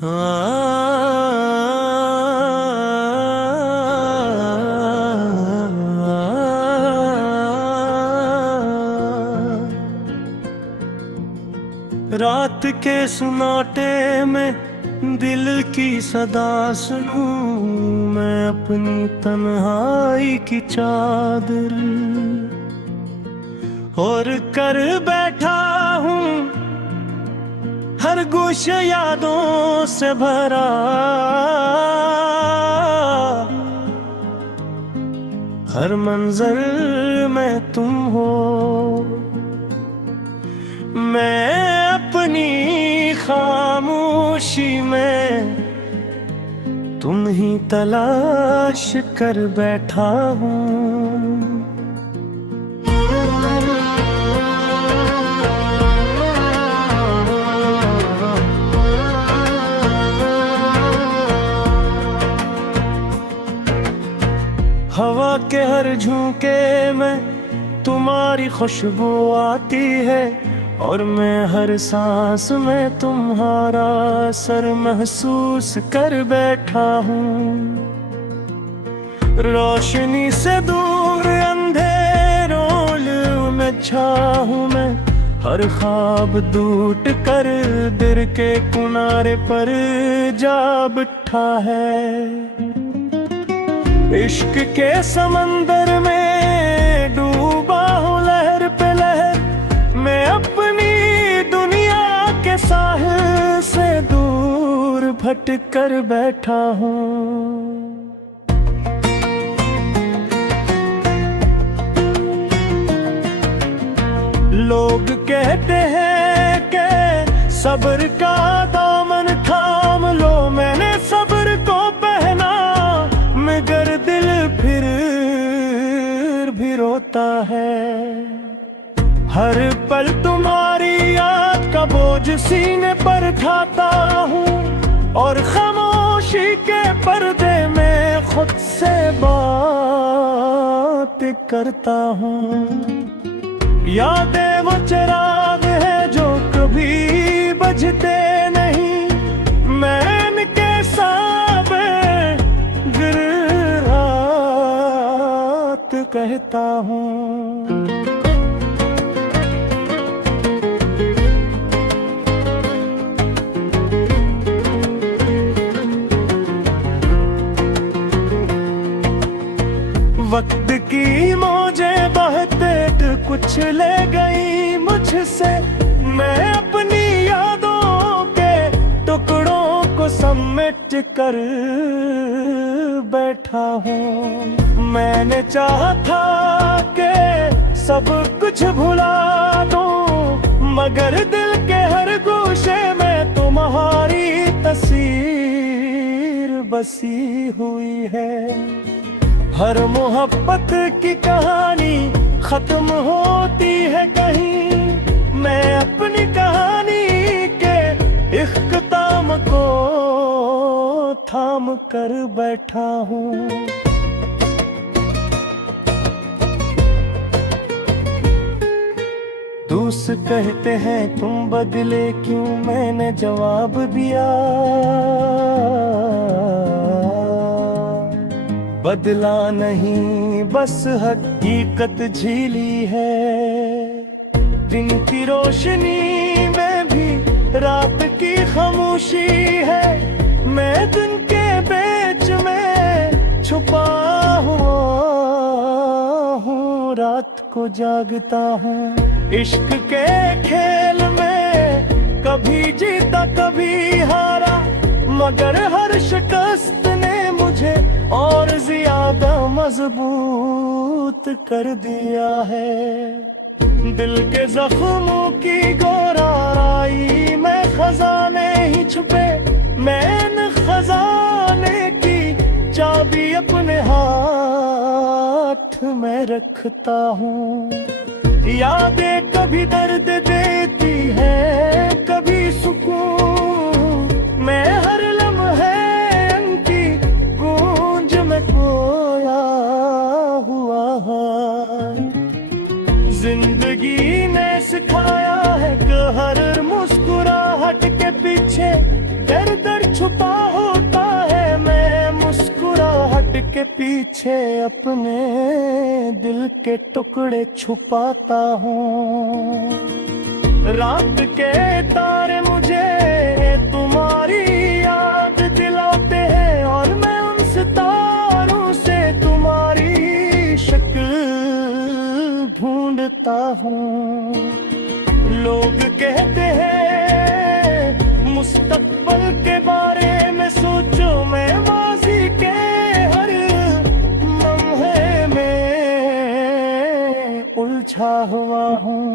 रात के सुनाटे में दिल की सदा सुनूं मैं अपनी तन्हाई की चादर और कर बैठा हूँ हर गोश यादों से भरा। हर मंजर में तुम हो, मैं अपनी खामोशी में तुम ही तलाश कर बैठा हूँ। हवा के हर झोंके में तुम्हारी खुशबू आती है और मैं हर सांस में तुम्हारा असर महसूस कर बैठा हूँ। रोशनी से दूर अंधेरों में छा हूँ मैं, हर ख्वाब टूट कर दिल के किनारे पर जा बैठा है। इश्क के समंदर में डूबा हूँ लहर पे लहर, मैं अपनी दुनिया के साहिल से दूर भटक कर बैठा हूँ। लोग कहते हैं कि सब्र का दामन थाम लो, मैंने सब्र को पहना मगर दिल फिर भी रोता है। हर पल तुम्हारी याद का बोझ सीने पर उठाता हूँ और खामोशी के पर्दे में खुद से बात करता हूँ। यादें वो चिराग है जो कभी बुझते नहीं, मैं इनके सामने गिर रात कहता हूँ। वक्त की मौजें बहते कुछ ले गई मुझसे, मैं अपनी यादों के टुकड़ों को समेट कर बैठा हूँ। मैंने चाहा था कि सब कुछ भुला दूं, मगर दिल के हर गोशे में तुम्हारी तस्वीर बसी हुई है। हर मोहब्बत की कहानी खत्म होती है कहीं, मैं अपनी कहानी के इख्तिताम को थाम कर बैठा हूँ। दोस्त कहते हैं तुम बदले क्यों, मैंने जवाब दिया बदला नहीं बस हकीकत झीली है। दिन की रोशनी में भी रात की खामोशी है, मैं दिन के बीच में छुपा हुआ हूँ, रात को जागता हूँ। इश्क के खेल में कभी जीता कभी हारा, मगर हर शिकस्त ने मुझे और ज्यादा मजबूत कर दिया है। दिल के जख्मों की गोराई में खजाने ही छुपे, मैं इन खजाने की चाबी अपने हाथ में रखता हूँ। यादें कभी दर्द देती है कभी सुकून, मैं हर लम्हे उनकी गूंज में खोया हुआ है। जिंदगी ने सिखाया है कि हर मुस्कुराहट के पीछे दर्द छुपा होता है। मैं मुस्कुराहट के पीछे अपने दिल के टुकड़े छुपाता हूँ। रात के तारे मुझे तुम्हारी याद दिलाते हैं और मैं उन सितारों से तुम्हारी शक्ल ढूंढता हूँ। लोग कहते हैं मुस्तकबिल के बारे में सोचो, मैं माजी के हर लम्हे में उलझा हुआ हूँ।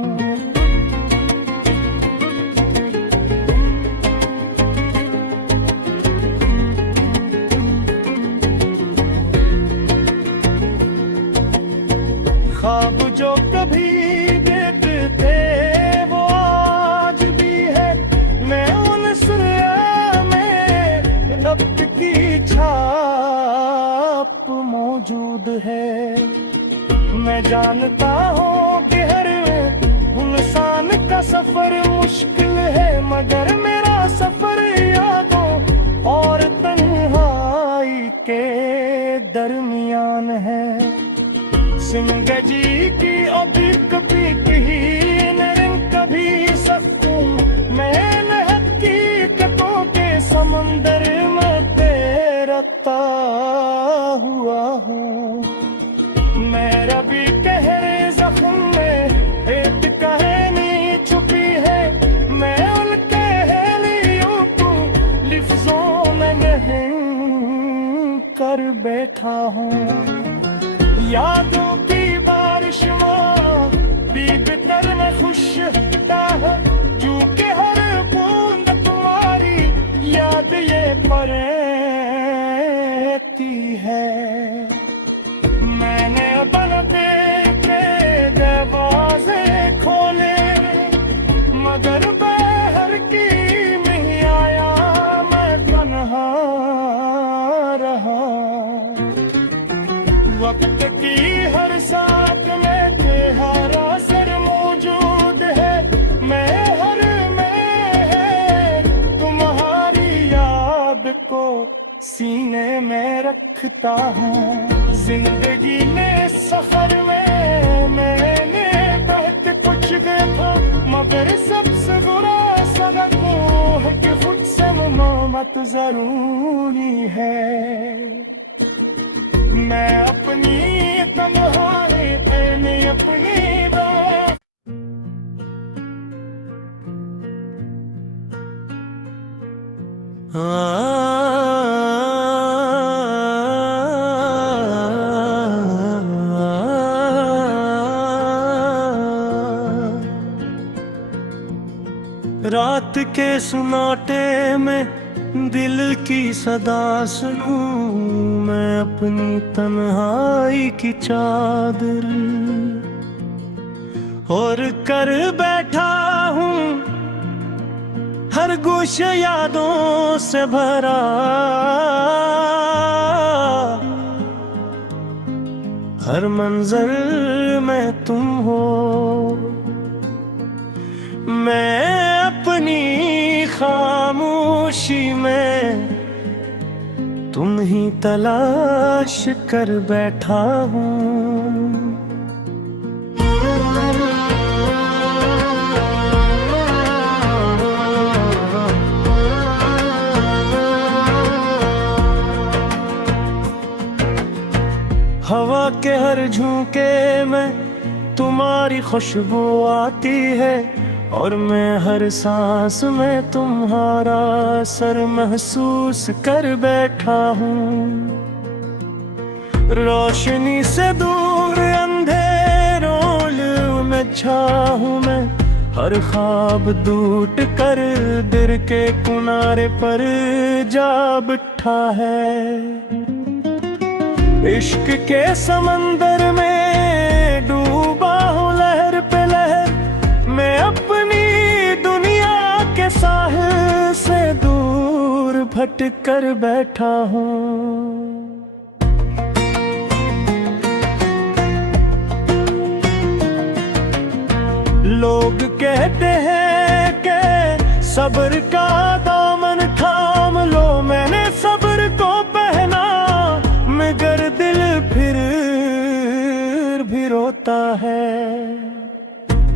ख्वाब जो कभी देखते थे वो आज भी है। मैं उन सुर्या में रब्त की छाप मौजूद है। मैं जानता हूँ कि हर इंसान का सफर मुश्किल है, मगर मेरा सफर यादों और तन्हाई के दरमियान है। जिंदगी की अभी कभी कहीं नरम कभी सकूं, मैं हकीकतों के समंदर में तैरता हुआ हूँ। मेरा भी कहर जख्म में एक कहानी छुपी है। मैं उन कहानियों को लफ्जों में नहीं कर बैठा हूँ। यादों की बारिश भीग कर मैं खुश है, जू के हर बूंद तुम्हारी याद ये परेती है। मैंने बनते के दरवाजे खोले, मगर बाहर की नहीं आया, मैं तन्हा रहा। वक्त की हर साथ में तुम्हारा असर मौजूद है। मैं हर में तुम्हारी याद को सीने में रखता हूँ। जिंदगी ने सफर में मैंने बहुत कुछ देखा, मगर सबसे बुरा सबक वो है कि खुद से मोहब्बत जरूरी है। मैं अपनी तन्हाई में अपनी रात के सुनाटे में दिल की सदा सुनूं, मैं अपनी तन्हाई की चादर और कर बैठा हूँ। हर गोशे यादों से भरा, हर मंजर में तुम हो। मैं अपनी खामोशी में तुम ही तलाश कर बैठा हूँ। हवा के हर झोंके में तुम्हारी खुशबू आती है और मैं हर सांस में तुम्हारा असर महसूस कर बैठा हूँ। रोशनी से दूर अंधेरों में छा हूँ मैं, हर ख्वाब टूट कर दिल के किनारे पर जा बैठा है। इश्क के समंदर में डूबा हूँ लहर पे लहर, मैं अपनी दुनिया के साहिल से दूर भटक कर बैठा हूँ। लोग कहते हैं कि सब्र का दामन थाम लो मैंने सब्र को पहना, मगर दिल फिर भी रोता है।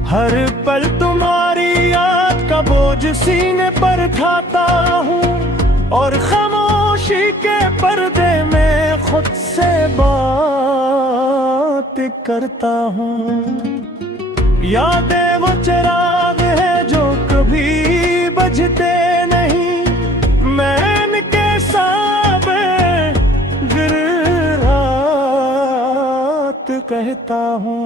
हर पल तुम्हारी याद का बोझ सीने पर ढाता हूँ, और खामोशी के पर्दे में खुद से बात करता हूँ। यादें वो चिराग है जो कभी बुझते नहीं, मैं इनके सामने गिर रात कहता हूँ।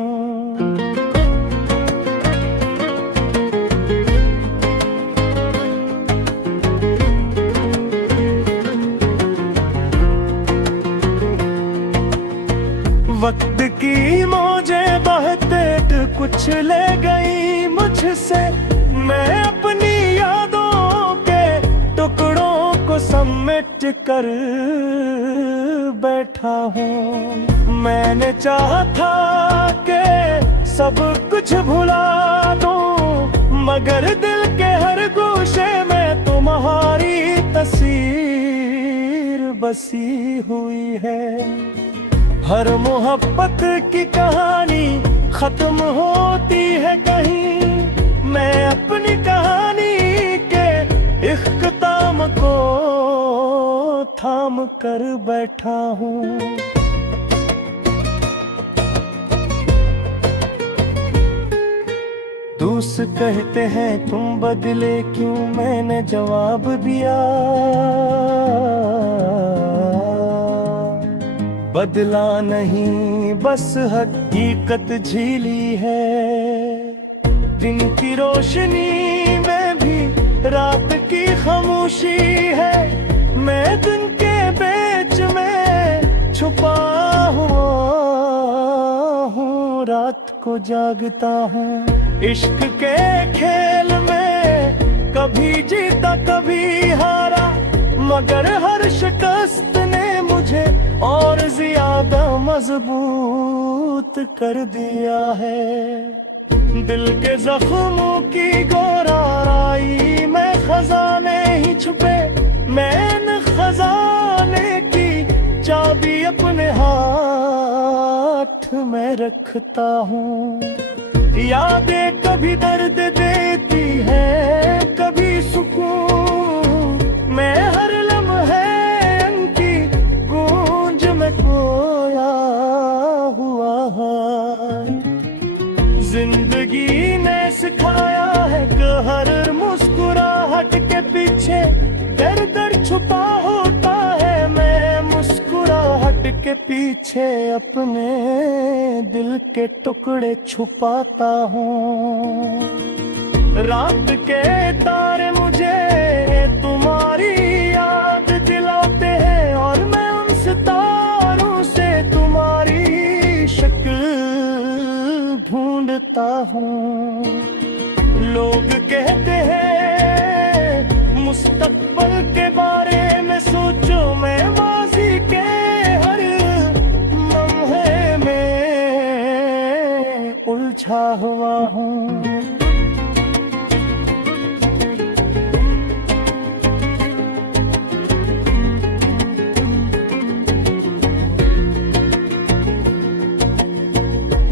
वक्त की मौजें बहते कुछ ले गई मुझसे, मैं अपनी यादों के टुकड़ों को समेट कर बैठा हूँ। मैंने चाहा था कि सब कुछ भुला दूं, मगर दिल के हर गोशे में तुम्हारी तस्वीर बसी हुई है। हर मोहब्बत की कहानी खत्म होती है कहीं, मैं अपनी कहानी के इख्तिताम को थाम कर बैठा हूँ। दोस्त कहते हैं तुम बदले क्यों, मैंने जवाब दिया बदला नहीं, बस हकीकत झीली है। दिन की रोशनी में भी रात की खामोशी है, मैं दिन के बीच में छुपा हुआ हूँ, रात को जागता हूँ। इश्क के खेल में कभी जीता कभी हारा, मगर हर शिकस्त ने मुझे और ज्यादा मजबूत कर दिया है। दिल के जख्मों की गोराई में खजाने ही छुपे, मैं इन खजाने की चाबी अपने हाथ में रखता हूँ। यादें कभी दर्द देती है कभी सुकून, मैं हर लम्हे उनकी गूंज में खोया हुआ है। जिंदगी ने सिखाया है कि हर मुस्कुराहट के पीछे दर्द छुपा होता है, मैं मुस्कुराहट के पीछे अपने दिल के टुकड़े छुपाता हूँ। रात के तारे मुझे तुम्हारी याद दिलाते हैं, और मैं उन सितारों से तुम्हारी शक्ल ढूंढता हूँ। लोग कहते हैं मुस्तकबिल के बारे में सोचो, मैं माजी के हर लम्हे में उलझा हुआ हूँ।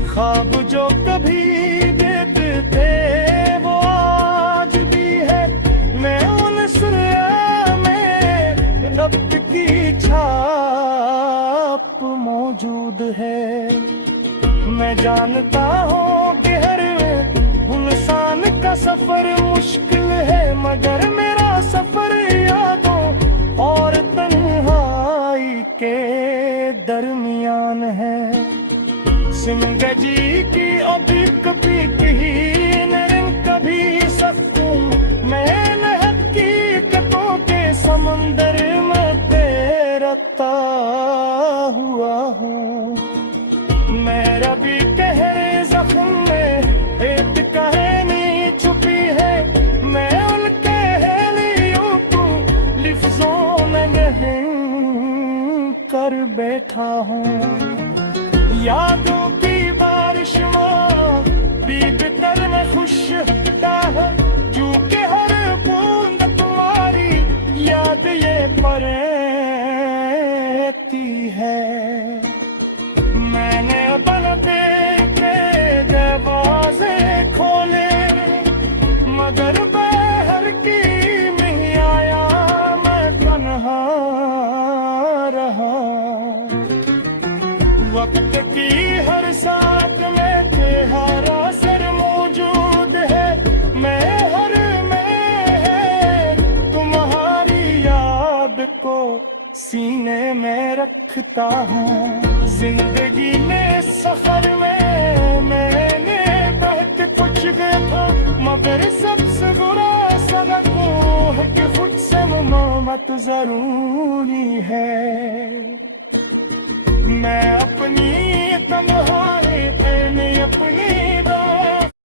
ख्वाब जो कभी देखते थे वो आज भी है, मैं उन सुर्या में रब्त की छाप मौजूद है। मैं जानता हूँ कि हर इंसान का सफर मुश्किल है, मगर मेरा सफर यादों और तन्हाई के दरमियान है। जिंदगी की अभी कभी ही नरम कभी सकूं, मैं हकीकतों के समंदर में तैरता हुआ हूँ। मेरा भी कहर जख्म में एक कहानी छुपी है, मैं उन कहानियों को लफ्जों में नहीं कर बैठा हूँ। यादों की बारिश में भीगकर मैं खुशता है, जो कि हर बूंद तुम्हारी याद ये लिखता हूँ। जिंदगी में सफर में मैंने बहुत कुछ देखा, मगर सबसे बुरा सबक वो है कि खुद से मुलाकात जरूरी है। मैं अपनी तन्हाई में